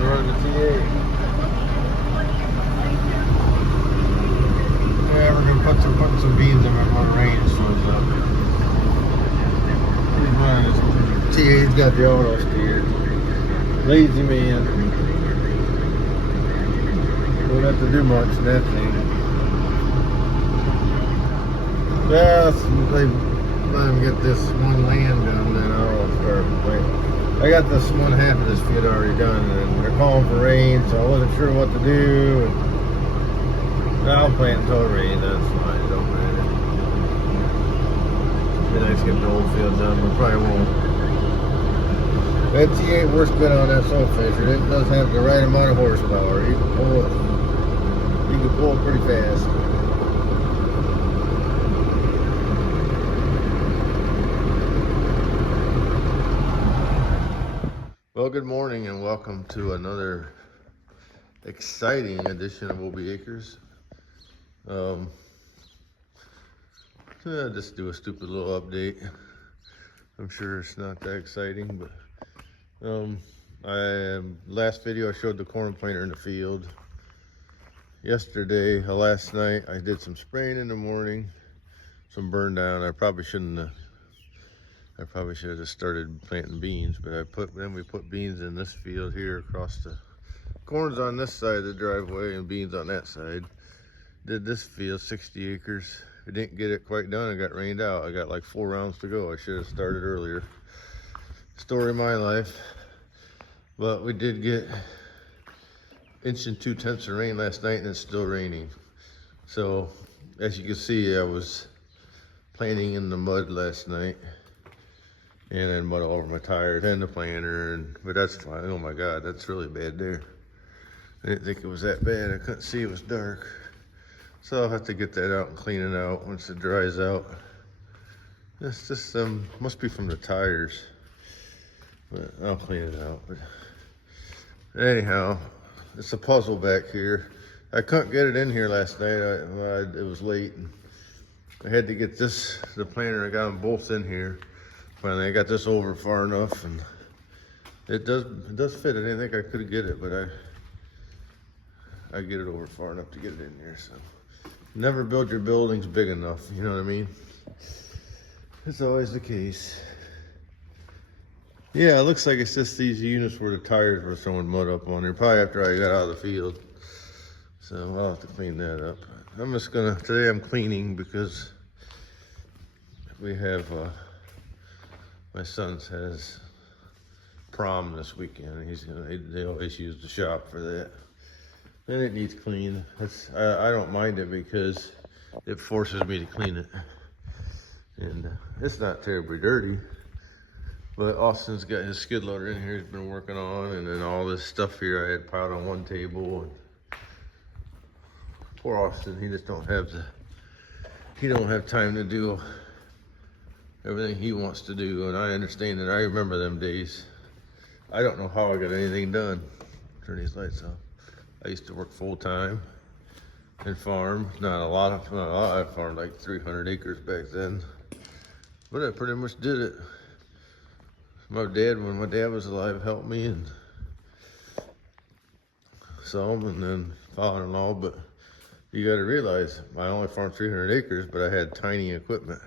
to run the TA. Yeah, we're gonna put some beans in before the rain slows up. He's running his TA's got the auto steer. Lazy man. Don't have to do much in that thing. Yeah, let him get this one land done, then I'll start planting. I got this one half of this field already done, and they're calling for rain, so I wasn't sure what to do. And I'll plant until it rains, that's fine, it don't matter. Be nice to get the old field done, but probably won't. That T8 works good on that soul fisher. It does have the right amount of horsepower. You can pull it pretty fast. Well, good morning and welcome to another exciting edition of Obie Acres. Just do a stupid little update. I'm sure it's not that exciting, but last video I showed the corn planter in the field. Yesterday, last night, I did some spraying in the morning, some burn down. I probably should have just started planting beans, but we put beans in this field here across the corn's on this side of the driveway and beans on that side. Did this field 60 acres. I didn't get it quite done. It got rained out. I got like 4 rounds to go. I should have started earlier. Story of my life. But we did get 1 2/10 inches of rain last night, and it's still raining. So as you can see, I was planting in the mud last night. And then mud all over my tires and the planter, but that's fine. Oh my God, that's really bad there. I didn't think it was that bad. I couldn't see, it was dark. So I'll have to get that out and clean it out once it dries out. It's just, must be from the tires, but I'll clean it out. But anyhow, it's a puzzle back here. I couldn't get it in here last night. It was late. I had to get the planter, I got them both in here. Finally, I got this over far enough, and it does fit. I didn't think I could get it, but I get it over far enough to get it in here. So, never build your buildings big enough. You know what I mean? It's always the case. Yeah, it looks like it's just these units where the tires were throwing mud up on there. Probably after I got out of the field. So I'll have to clean that up. Today I'm cleaning because we have. My son has prom this weekend. They always use the shop for that. And it needs clean. I don't mind it because it forces me to clean it. And it's not terribly dirty. But Austin's got his skid loader in here he's been working on, and then all this stuff here I had piled on one table. And poor Austin, he don't have time to do everything he wants to do, and I understand that. I remember them days. I don't know how I got anything done. Turn these lights off. I used to work full time and farm. Not a lot. I farmed like 300 acres back then, but I pretty much did it. When my dad was alive, helped me and some, and then father-in-law. But you got to realize, I only farmed 300 acres, but I had tiny equipment.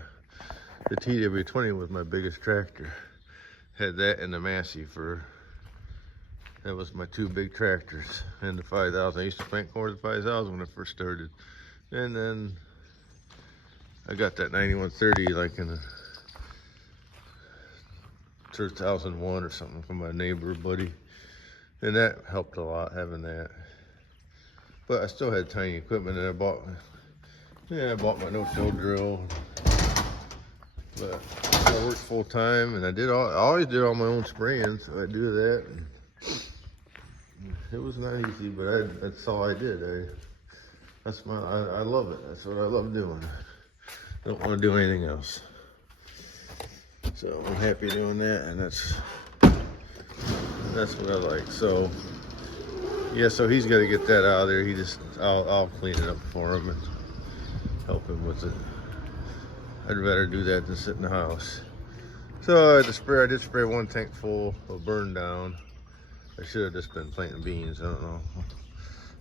The TW20 was my biggest tractor. Had that and the Massey that was my 2 big tractors. And the 5000, I used to plant corn with the 5000 when I first started. And then I got that 9130 like in 2001 or something from my neighbor buddy. And that helped a lot, having that. But I still had tiny equipment, and I bought my no-till drill. But I worked full time, and I always did all my own spraying, so I do that. And it was not easy, but that's all I did. I love it. That's what I love doing. Don't want to do anything else. So I'm happy doing that, and that's what I like. So yeah, so he's got to get that out of there. I'll clean it up for him and help him with it. I'd rather do that than sit in the house. So I did spray 1 tank full of burn down. I should have just been planting beans. I don't know.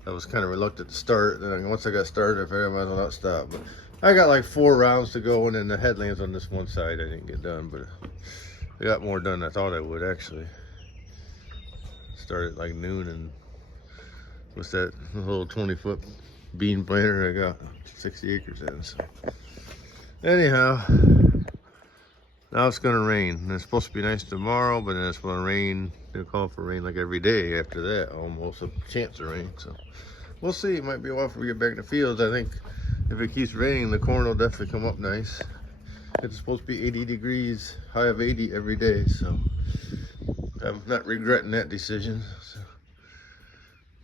I was kind of reluctant to start. Then once I got started, I figured I might as well not stop. But I got like 4 rounds to go, and then the headlands on this one side I didn't get done, but I got more done than I thought I would actually. Started like noon, and what's that little 20-foot bean planter I got 60 acres in. So anyhow, now it's gonna rain. And it's supposed to be nice tomorrow, but then it's gonna rain. They're calling for rain like every day after that, almost a chance of rain. So we'll see. It might be a while before we get back in the fields. I think if it keeps raining, the corn will definitely come up nice. It's supposed to be 80 degrees, high of 80 every day. So I'm not regretting that decision. So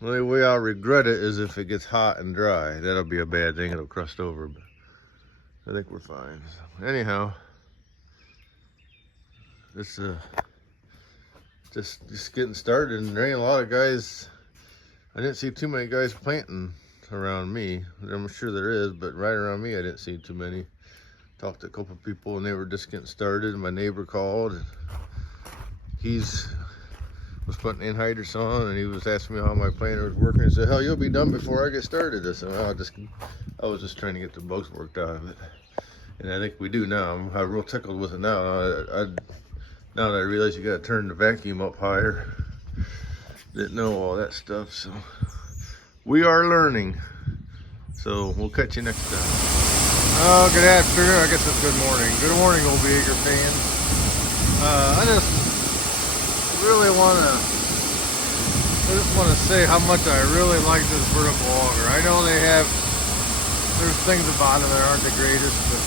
the only way I'll regret it is if it gets hot and dry. That'll be a bad thing. It'll crust over, but I think we're fine. So anyhow, it's just getting started, and there ain't a lot of guys. I didn't see too many guys planting around me. I'm sure there is, but right around me I didn't see too many. Talked to a couple of people and they were just getting started, and my neighbor called, and was putting anhydrous on, and he was asking me how my planter was working. He said, "Hell, you'll be done before I get started." I said, "Well, I was just trying to get the bugs worked out of it." And I think we do now. I'm real tickled with it now. Now that I realize you gotta turn the vacuum up higher. Didn't know all that stuff, so we are learning. So we'll catch you next time. Oh, good afternoon. I guess it's good morning. Good morning, Old Acre fans. I just want to say how much I really like this vertical auger. I know there's things about them that aren't the greatest, but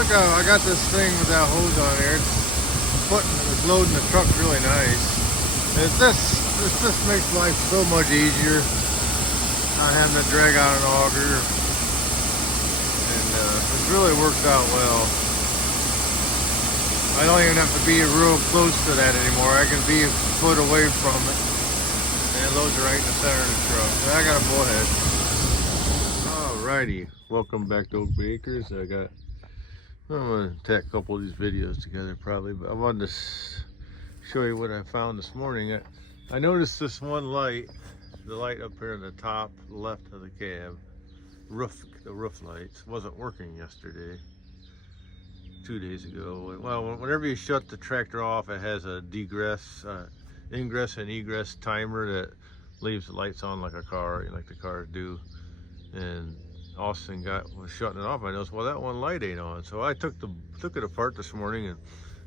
look how I got this thing with that hose on here. It's loading the truck really nice. This just makes life so much easier, not having to drag out an auger, and it really works out well. I don't even have to be real close to that anymore. I can be a foot away from it, and it loads it right in the center of the truck. So I got a bullhead. Alrighty, welcome back to Oak Bay Acres. I'm gonna tack a couple of these videos together probably, but I wanted to show you what I found this morning. I noticed this one light, the light up here in the top left of the cab, the roof lights, wasn't working yesterday, 2 days ago. Well, whenever you shut the tractor off, it has a ingress and egress timer that leaves the lights on like a car, like the cars do. And Austin was shutting it off. I noticed, well, that one light ain't on. So I took it apart this morning, and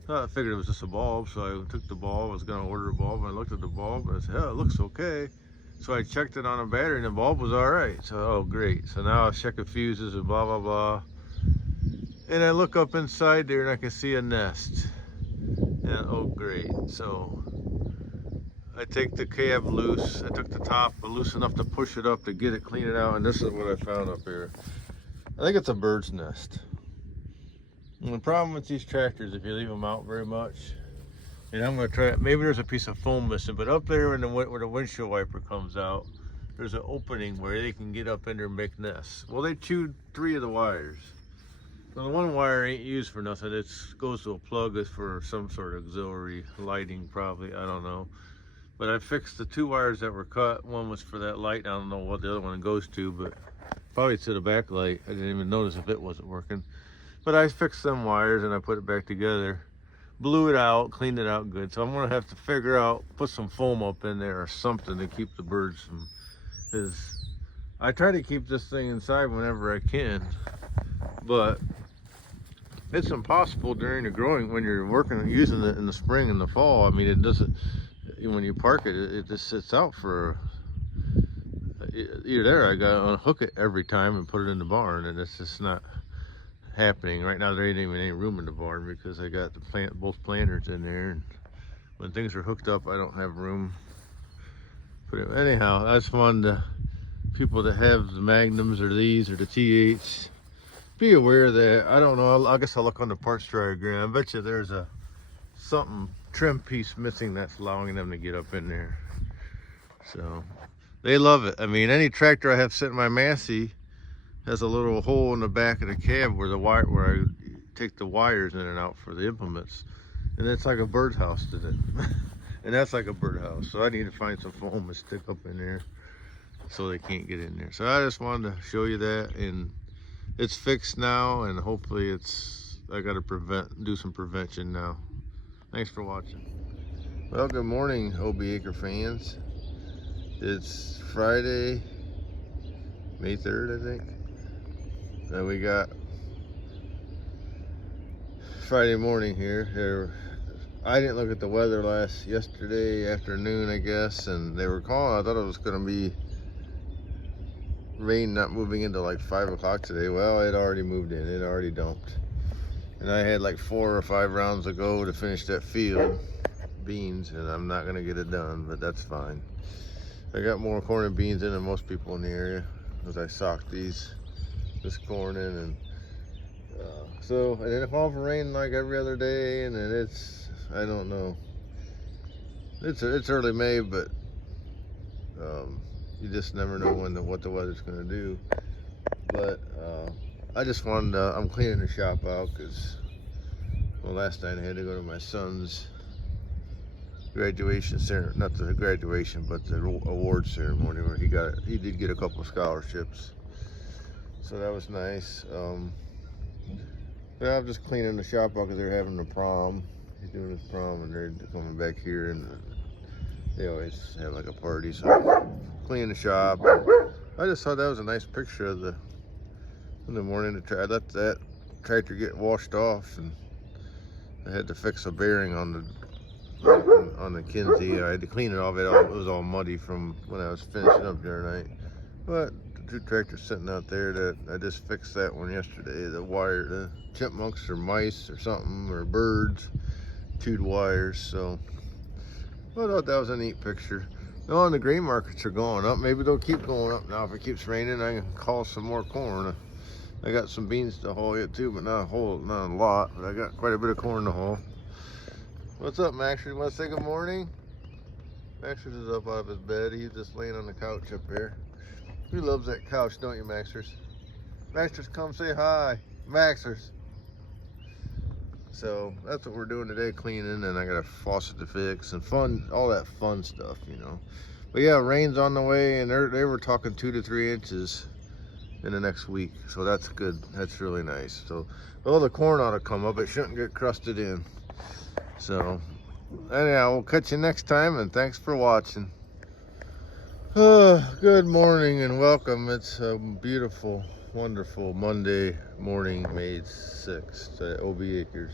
I figured it was just a bulb. So I took the bulb. I was going to order a bulb, and I looked at the bulb, and I said, "Oh, it looks okay." So I checked it on a battery, and the bulb was all right. So, oh, great. So now I check the fuses and blah, blah, blah. And I look up inside there, and I can see a nest. And oh, great. So I take the cab loose. I took the top loose enough to push it up to get it, clean it out, and this is what I found up here. I think it's a bird's nest. And the problem with these tractors, if you leave them out very much, and I'm going to try, maybe there's a piece of foam missing, but up there where the windshield wiper comes out, there's an opening where they can get up in there and make nests. Well, they chewed 3 of the wires. So the one wire ain't used for nothing. It goes to a plug. It's for some sort of auxiliary lighting probably, I don't know. But I fixed the 2 wires that were cut. One was for that light. I don't know what the other one goes to, but probably to the back light. I didn't even notice if it wasn't working. But I fixed them wires and I put it back together. Blew it out, cleaned it out good. So I'm gonna have to figure out, put some foam up in there or something to keep the birds from, because I try to keep this thing inside whenever I can, but it's impossible during the growing, when you're using it in the spring and the fall. I mean, it doesn't, when you park it, it just sits out for, either there, I gotta unhook it every time and put it in the barn, and it's just not happening. Right now there ain't even any room in the barn because I got both planters in there, and when things are hooked up I don't have room. But anyhow, I just wanted people that have the Magnums or these or the T8s, be aware that, I don't know, I guess I'll look on the parts diagram. I bet you there's something trim piece missing that's allowing them to get up in there. So they love it. I mean, any tractor I have sitting in my Massey has a little hole in the back of the cab where I take the wires in and out for the implements, and it's like a bird's house to it. And that's like a birdhouse. So I need to find some foam and stick up in there so they can't get in there. So I just wanted to show you that, and it's fixed now, and hopefully I got to do some prevention now. Thanks for watching. Well, good morning, OB Acre fans. It's Friday, May 3rd, I think. And we got Friday morning here. I didn't look at the weather yesterday afternoon, I guess, and they were calling. I thought it was going to be rain not moving into like 5 o'clock today. Well, it already moved in. It already dumped. And I had like 4 or 5 rounds to go to finish that field, beans, and I'm not going to get it done, but that's fine. I got more corn and beans in than most people in the area as I socked this corn in. And and then it falls for rain like every other day, and then I don't know. It's early May, but you just never know what the weather's going to do. But I just wanted to, I'm cleaning the shop out because, well, last night I had to go to my son's graduation ceremony, not the graduation, but the award ceremony where he did get a couple of scholarships. So that was nice. But I'm just cleaning the shop out because they're having a prom. He's doing his prom and they're coming back here, and they always have like a party. So cleaning the shop. I just thought that was a nice picture of in the morning. I let that tractor get washed off, and I had to fix a bearing on the Kinsey. I had to clean it off. It was all muddy from when I was finishing up the other night. But the 2 tractors sitting out there that I just fixed that one yesterday. The chipmunks or mice or something, or birds chewed wires. So I thought that was a neat picture. No, and the grain markets are going up. Maybe they'll keep going up now. If it keeps raining, I can haul some more corn. I got some beans to haul yet too, but not a lot. But I got quite a bit of corn to haul. What's up, Maxter? You want to say good morning? Maxter's is up out of his bed. He's just laying on the couch up here. He loves that couch, don't you, Maxters? Maxters, come say hi. Maxters. So that's what we're doing today, cleaning, and I got a faucet to fix and all that fun stuff, you know. But yeah, rain's on the way, and they were talking 2 to 3 inches in the next week. So that's good. That's really nice. So, well, the corn ought to come up. It shouldn't get crusted in. So, anyhow, we'll catch you next time, and thanks for watching. Good morning and welcome. It's a beautiful, wonderful Monday morning, May 6th at OB Acres.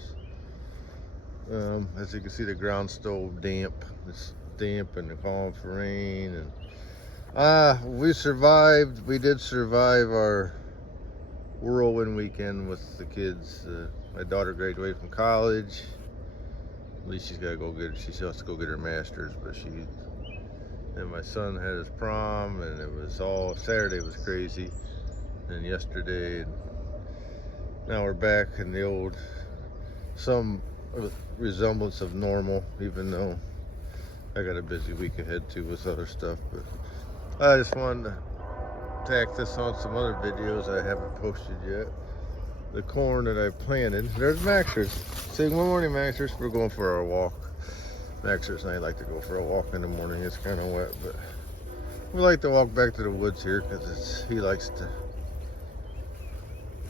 As you can see, the ground's still damp. It's damp and calling for rain. And we survived. We did survive our whirlwind weekend with the kids. My daughter graduated from college. At least she's got to go she still has to go get her master's, but and my son had his prom, and it was Saturday was crazy, and yesterday, now we're back in the some resemblance of normal, even though I got a busy week ahead too with other stuff. But I just wanted to tack this on some other videos I haven't posted yet. The corn that I planted. There's Maxters. Say good morning, Maxters. We're going for our walk. Maxters and I like to go for a walk in the morning. It's kind of wet, but we like to walk back to the woods here because he likes to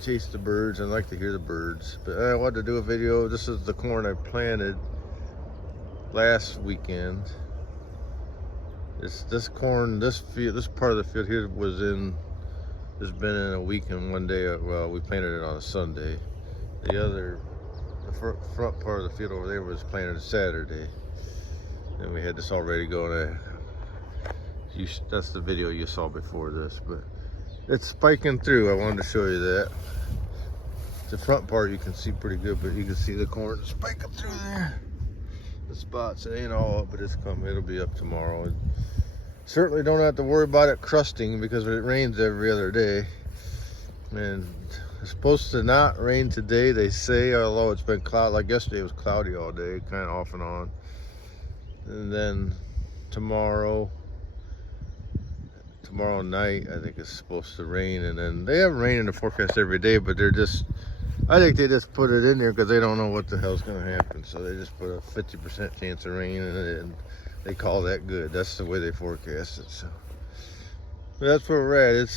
chase the birds and like to hear the birds. But I wanted to do a video. This is the corn I planted last weekend. This corn, this part of the field here has been in a week and 1 day. Well, we planted it on a Sunday. The front part of the field over there was planted Saturday. And we had this all ready to go, and that's the video you saw before this, but it's spiking through. I wanted to show you that. The front part you can see pretty good, but you can see the corn spiking through there. The spots, it ain't all up, but it's coming. It'll be up tomorrow. And certainly don't have to worry about it crusting because it rains every other day. And it's supposed to not rain today, they say, although it's been cloudy. Like yesterday, it was cloudy all day, kind of off and on. And then tomorrow night, I think it's supposed to rain. And then they have rain in the forecast every day, but they're just I think they just put it in there because they don't know what the hell's going to happen. So they just put a 50% chance of rain in it, and they call that good. That's the way they forecast it. So but that's where we're at.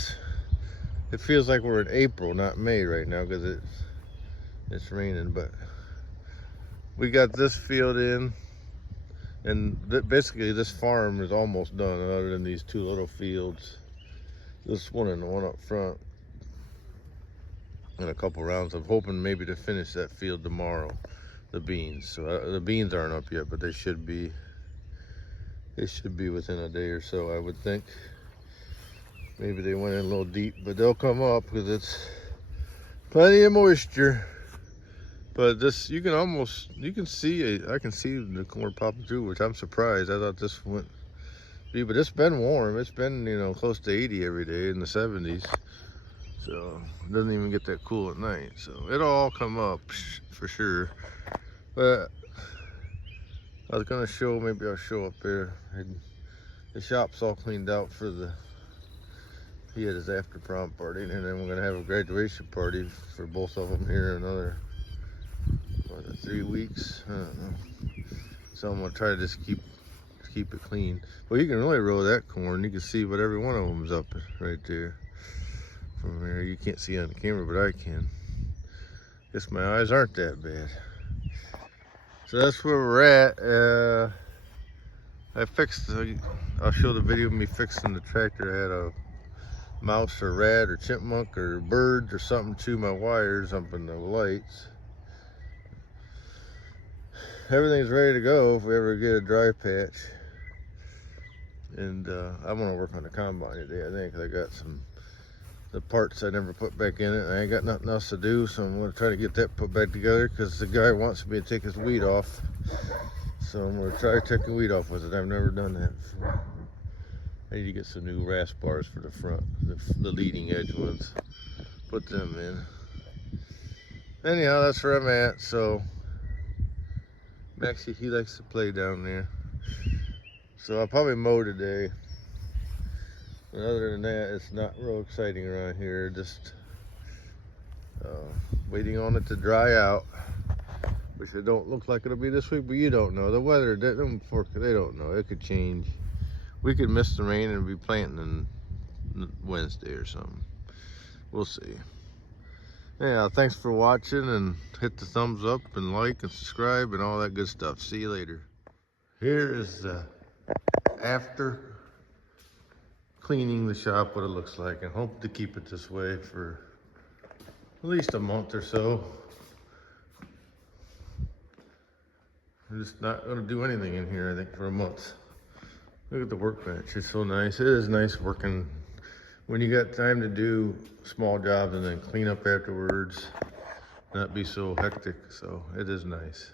It feels like we're in April, not May right now, because it's raining. But we got this field in, and basically this farm is almost done, other than these two little fields. This one and the one up front. In a couple rounds. I'm hoping maybe to finish that field tomorrow, the beans. So the beans aren't up yet, but they should be within a day or so, I would think. Maybe they went in a little deep, but they'll come up because it's plenty of moisture. But this, I can see the corn popping through, which I'm surprised. I thought this wouldn't be, but it's been warm. It's been, close to 80 every day, in the 70s. So it doesn't even get that cool at night. So it'll all come up for sure. But I was gonna show, maybe I'll show up there. The shop's all cleaned out for he had his after prom party, and then we're gonna have a graduation party for both of them here in another 3 weeks. I don't know. So I'm gonna try to just keep it clean. Well, you can really roll that corn. You can see what every one of them's up right there. From here, you can't see on the camera, but I can. Guess my eyes aren't that bad. So that's where we're at. I'll show the video of me fixing the tractor. I had a mouse or rat or chipmunk or bird or something chew my wires up in the lights. Everything's ready to go if we ever get a dry patch. And I want to work on the combine today, I think. I got the parts I never put back in it. I ain't got nothing else to do, so I'm going to try to get that put back together because the guy wants me to take his weed off. So I'm going to try taking weed off with it. I've never done that before. I need to get some new rasp bars for the front, the leading edge ones. Put them in. Anyhow, that's where I'm at. So Maxie, he likes to play down there. So I'll probably mow today. And other than that, it's not real exciting around here. Just waiting on it to dry out, which it don't look like it'll be this week, but you don't know. The weather, they don't know. It could change. We could miss the rain and be planting on Wednesday or something. We'll see. Yeah, thanks for watching, and hit the thumbs up and like and subscribe and all that good stuff. See you later. Here is the after cleaning the shop, what it looks like, and hope to keep it this way for at least a month or so. I'm just not going to do anything in here, I think, for a month. Look at the workbench. It's so nice. It is nice working when you got time to do small jobs and then clean up afterwards, not be so hectic. So it is nice.